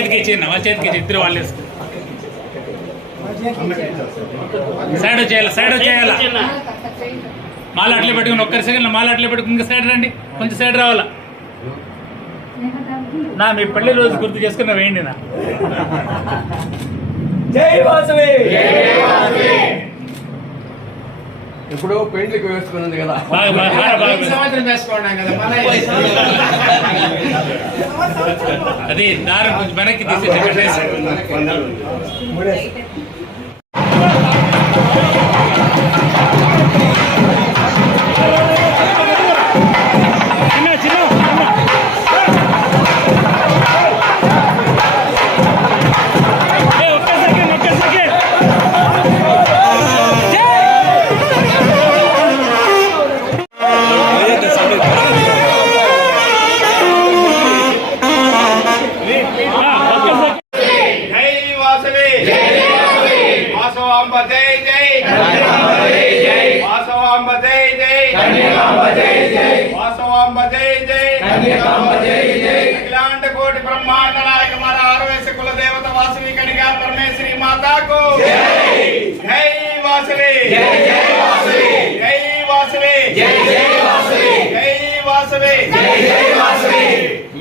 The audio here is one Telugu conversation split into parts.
చేతికి ఇచ్చింది వాళ్ళ చేతికి ఇచ్చి ఇద్దరు వాళ్ళు వేసుకో. సైడ్ చేయాలి సైడ్ చేయాలి? మాల అట్లే పెట్టుకుని ఒక్కరి సెకండ్ మాల అట్లే పెట్టుకుని ఇంకా సైడ్ రండి. కొంచెం సైడ్ రావాలా? నా మీ పెళ్ళి రోజు గుర్తు చేసుకున్న వేయండి నా. జై వాసవి ఇప్పుడు పెండ్లికి వేసుకున్నది కదా. బాగా బాగా బాగా బాగా. సంవత్సరం వేసుకున్నాం కదా అది దారం కొంచెం వెనక్కి తీసి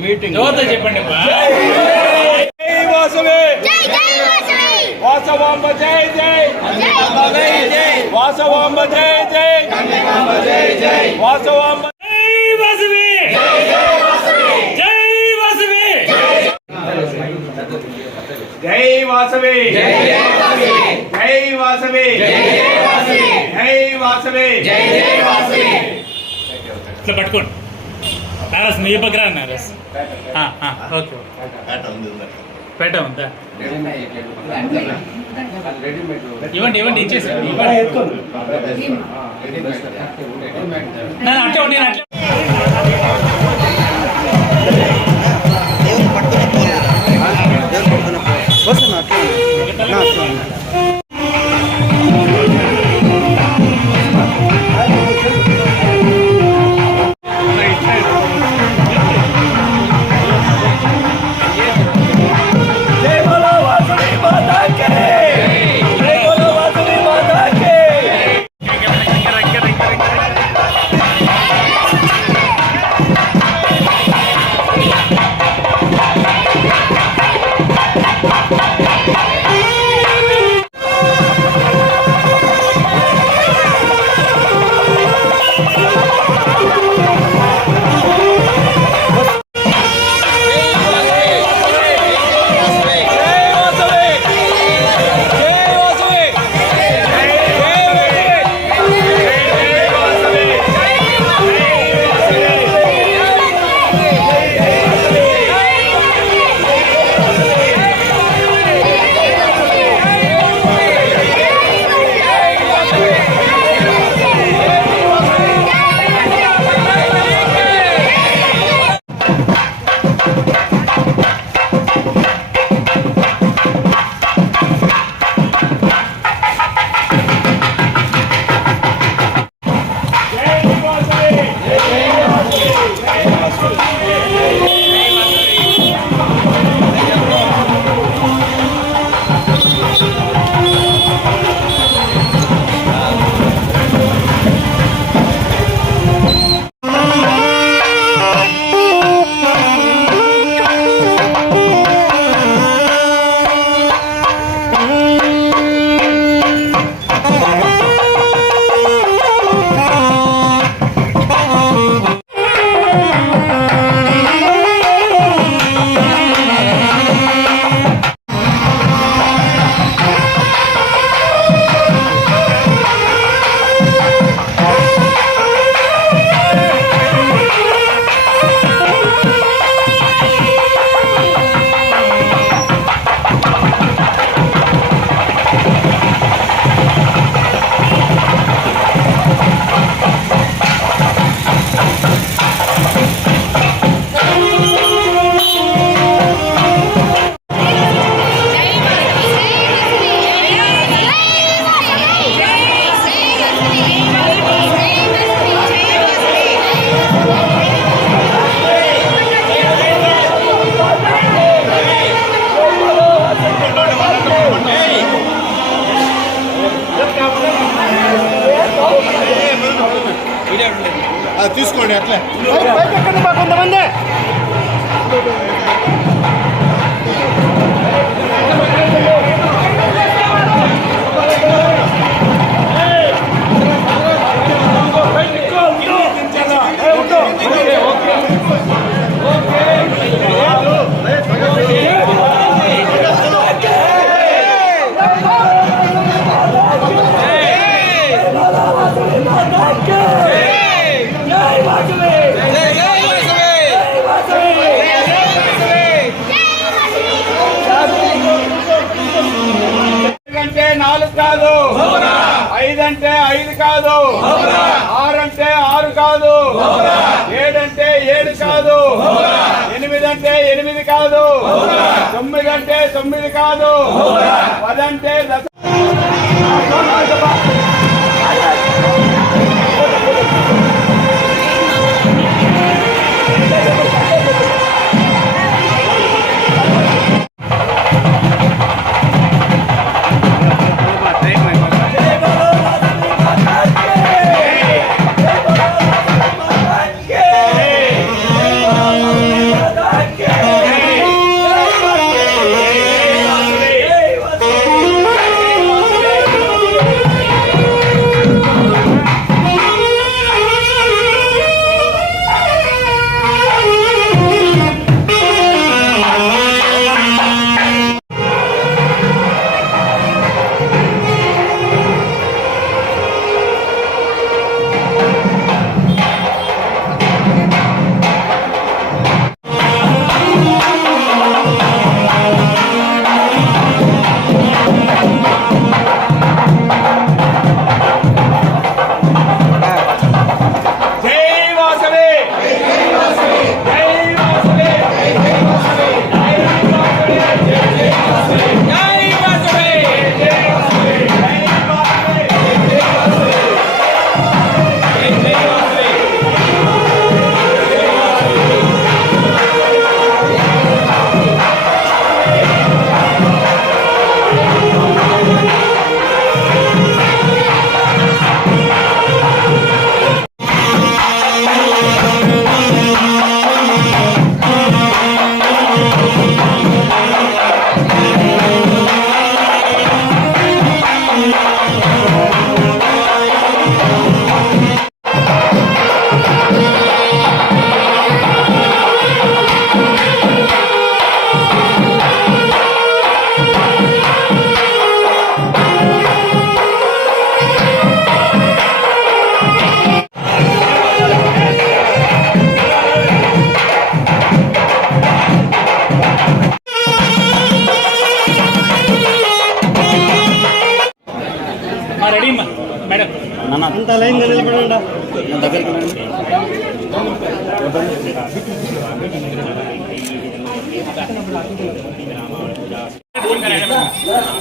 మీటింగ్ ఎవరితో చెప్పండి అబ్బా. జై వాసవి జై జై వాసవి వాసవాంబ జై జై జై జై వాసవాంబ జై జై వాసవాంబ జై వాసవి జై వాసవి జై వాసవి జై వాసవి జై వాసవి ఇట్లా పట్టుకోండి నారస్ మీ పక్కన నారస్ ఓకే. పేట ఉందా ఇవ్వండి ఇవ్వండి ఇచ్చేసి అట్లే నేను అట్లే తీసుకోండి అట్లే. ఎక్కండి మా కొంతమంది. కాదు. ఆరంటే ఆరు కాదు. ఏడంటే ఏడు కాదు. ఎనిమిదంటే ఎనిమిది కాదు. తొమ్మిది అంటే తొమ్మిది కాదు. పదంటే దశ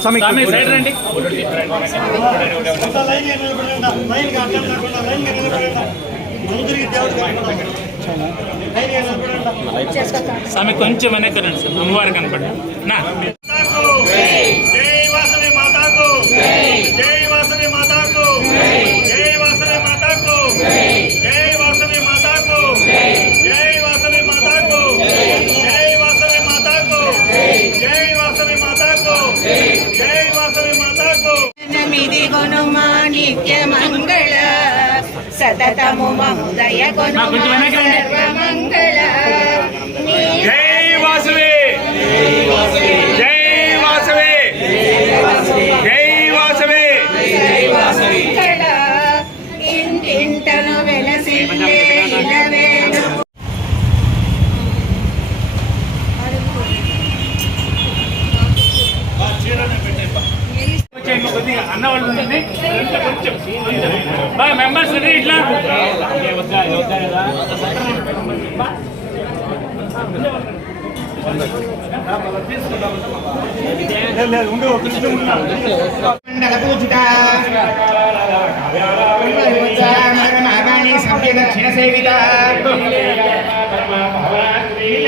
స్వామి రండి. స్వామి కొంచెం వెనక్కి రండి సార్. అమ్మవారు నా. தமுமமுதய கொண்டு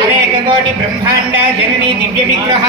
అనేక కోటి బ్రహ్మాండ జనని దివ్య విగ్రహ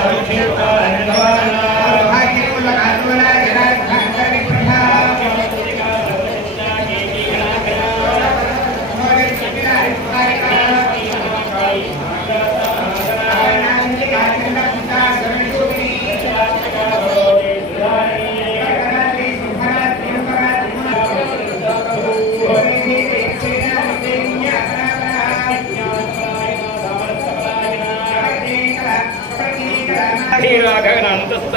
Hare Kirtan.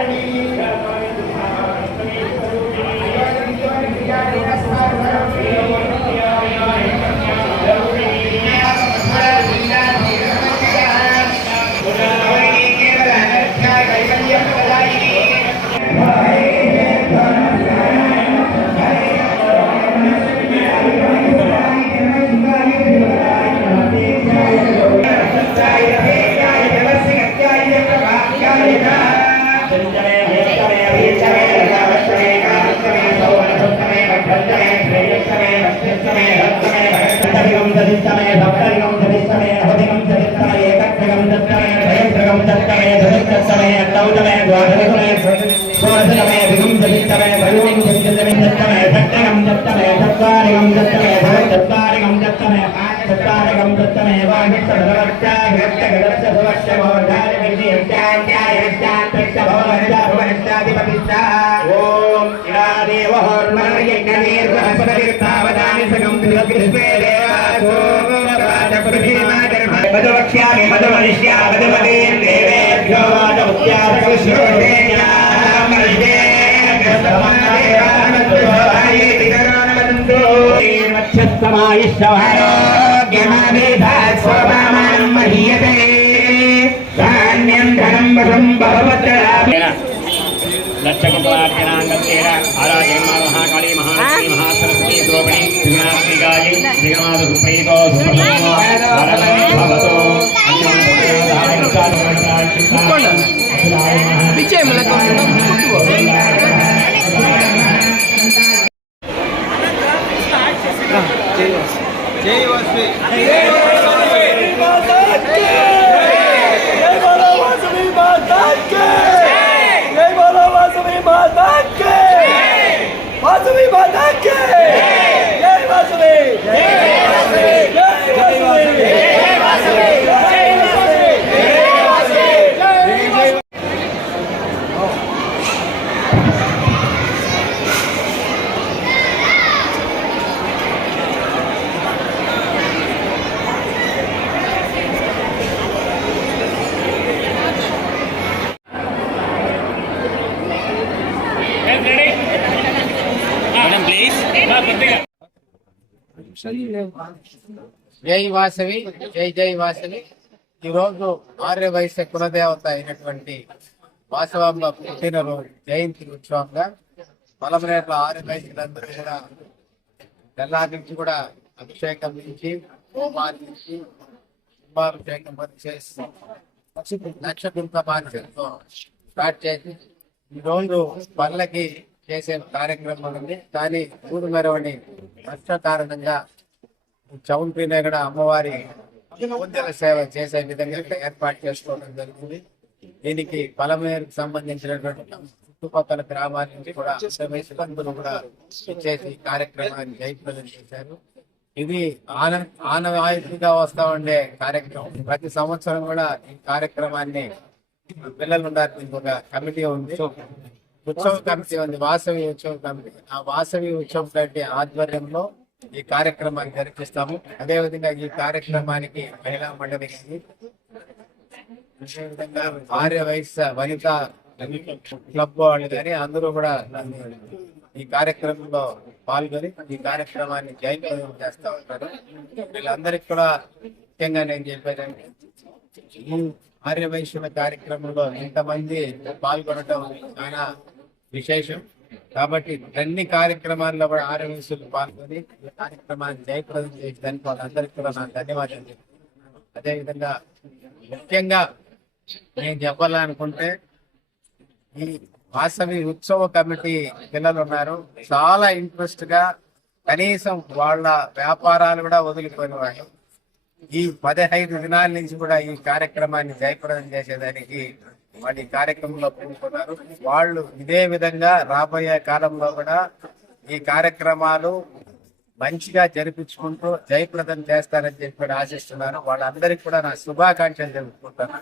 Academy. तत्तमय धनुर्तत्तमय तौतमय द्वादशमय षोडशमय विपुंसतितमय त्रयोविंशतितमय तत्तमय तत्तगं तत्तमय चत्वारिगं तत्तमय चत्वारिगं तत्तमय चत्वारिगं तत्तमय ॐ देवहोर्मर्यज्ञनिर्वहसपतिर्तावदानि सगं देवासो राजपृथीमा మధువక్ష్యామి మధుమనిష్యా మధుమతే దేవేభ్యో మధ్యస్థమాయిష్టమారోగ్యమావేదాస్వమానం మహీయతే ధాన్యం ధనం వశం భగవత్ లక్షకుమార్జనాంగేర ಬಿಚ್ಚೆ ಮಲಕೊಂಡು మేడం ప్లీజ్ జై వాసవి జై జై వాసవి. ఈరోజు ఆర్య వైశ్య కులదేవత అయినటువంటి వాసవాంబ పుట్టినరోజు జయంతి ఉత్సవంగా పొలమనేట్ల ఆర్య వయసులందరూ కూడా తెల్లారి నుంచి కూడా అభిషేకం నుంచి హోమాలు నుంచి కుంభాభిషేకం చేసి లక్ష కుంభమాభిషేకంతో స్టార్ట్ చేసి ఈ రోజు పళ్ళకి చేసే కార్యక్రమం ఉంది కానీ ఊరు మెరవని వర్ష కారణంగా చౌంట్రీనే కూడా అమ్మవారి ఉద్యోగ సేవ చేసే విధంగా ఏర్పాటు చేసుకోవడం జరిగింది. దీనికి పలమేరుకు సంబంధించినటువంటి చుట్టుపక్కల గ్రామాల నుంచి కూడా వయసులందరూ కూడా ఇచ్చేసి కార్యక్రమాన్ని జయప్రదం చేశారు. ఇది ఆన ఆనవాయితీగా వస్తా ఉండే కార్యక్రమం. ప్రతి సంవత్సరం కూడా ఈ కార్యక్రమాన్ని పిల్లలు ఉన్నారు దీనికి ఒక కమిటీ ఉంది. ఉత్సవ కమిటీ ఉంది వాసవి ఉత్సవ కమిటీ. ఆ వాసవి ఉత్సవం కమిటీ ఆధ్వర్యంలో ఈ కార్యక్రమాన్ని జరిపిస్తాము. అదేవిధంగా ఈ కార్యక్రమానికి మహిళా మండలి కానీ అదేవిధంగా ఆర్య వైశ్య వనిత క్లబ్ వాళ్ళు కానీ అందరూ కూడా ఈ కార్యక్రమంలో పాల్గొని ఈ కార్యక్రమాన్ని జయప్రదం చేస్తూ ఉంటారు. వీళ్ళందరికీ కూడా ముఖ్యంగా నేను చెప్పేదంటే ఆర్య వైశ్యుల కార్యక్రమంలో ఇంతమంది పాల్గొనడం చాలా విశేషం. కాబట్టి అన్ని కార్యక్రమాల్లో కూడా ఆర్య వైశ్యులు పాల్గొని ఈ కార్యక్రమాన్ని జయప్రదం చేయడానికి వాళ్ళందరికీ కూడా నా ధన్యవాదాలు అదేవిధంగా ముఖ్యంగా నేను చెప్పాలనుకుంటే ఈ వాసవి ఉత్సవ కమిటీ పిల్లలు ఉన్నారు చాలా ఇంట్రెస్ట్గా కనీసం వాళ్ళ వ్యాపారాలు కూడా వదిలిపోయిన వాళ్ళు. ఈ పదహైదు దినాల నుంచి కూడా ఈ కార్యక్రమాన్ని జయప్రదం చేసేదానికి వాటి కార్యక్రమంలో పూనుకున్నారు వాళ్ళు ఇదే విధంగా రాబోయే కాలంలో కూడా ఈ కార్యక్రమాలు మంచిగా జరిపించుకుంటూ జయప్రదం చేస్తారని చెప్పి కూడా ఆశిస్తున్నాను. వాళ్ళందరికీ కూడా నా శుభాకాంక్షలు తెలుపుకుంటాను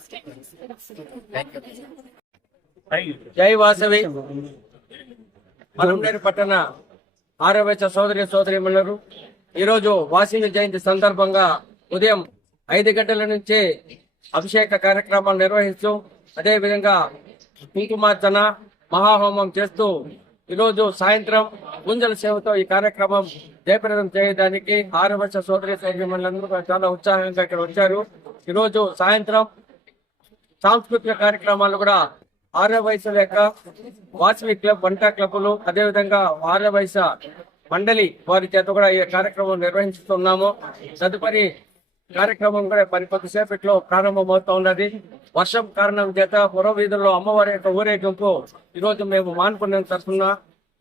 జై వాసవి. మలంనేరు పట్టణ ఆరవైచ సోదరి సోదరి మనులు ఈరోజు వాసింగ జయంతి సందర్భంగా ఉదయం ఐదు గంటల నుంచే అభిషేక కార్యక్రమాలు నిర్వహిస్తూ అదేవిధంగా కుంకుమార్చన మహాహోమం చేస్తూ ఈరోజు సాయంత్రం గుంజల సేవతో ఈ కార్యక్రమం జయప్రదం చేయడానికి ఆరవైచ సోదరి సోదరి మనులందరూ చాలా ఉత్సాహంగా ఇక్కడ వచ్చారు. ఈరోజు సాయంత్రం సాంస్కృతిక కార్యక్రమాలు కూడా ఆర్య వయసుల యొక్క వాసవి క్లబ్ వంట క్లబ్లు అదేవిధంగా ఆర్య వయస మండలి వారి చేత కూడా ఈ కార్యక్రమం నిర్వహిస్తున్నాము. తదుపరి కార్యక్రమం కూడా మరి కొద్దిసేపట్లో ప్రారంభమవుతా ఉన్నది. వర్షం కారణం చేత పుర వీధుల్లో అమ్మవారి యొక్క ఊరేగింపు ఈరోజు మేము మానుకున్న తరఫున.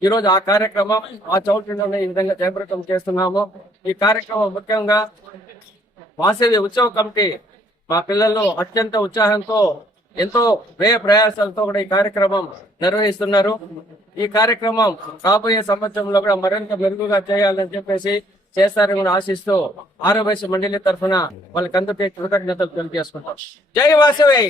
ఈరోజు ఆ కార్యక్రమం ఆ చౌట్రీలోనే ఈ విధంగా జయప్రతం చేస్తున్నాము. ఈ కార్యక్రమం ముఖ్యంగా వాసవి ఉత్సవ కమిటీ మా పిల్లలు అత్యంత ఉత్సాహంతో ఎంతో వ్యయ ప్రయాసాలతో కూడా ఈ కార్యక్రమం నిర్వహిస్తున్నారు. ఈ కార్యక్రమం రాబోయే సంవత్సరంలో కూడా మరింత మెరుగుగా చేయాలని చెప్పేసి చేస్తారని ఆశిస్తూ ఆరోగ్య మండలి తరఫున వాళ్ళకందరికీ కృతజ్ఞతలు తెలియజేసుకుంటాం జై వాసవి!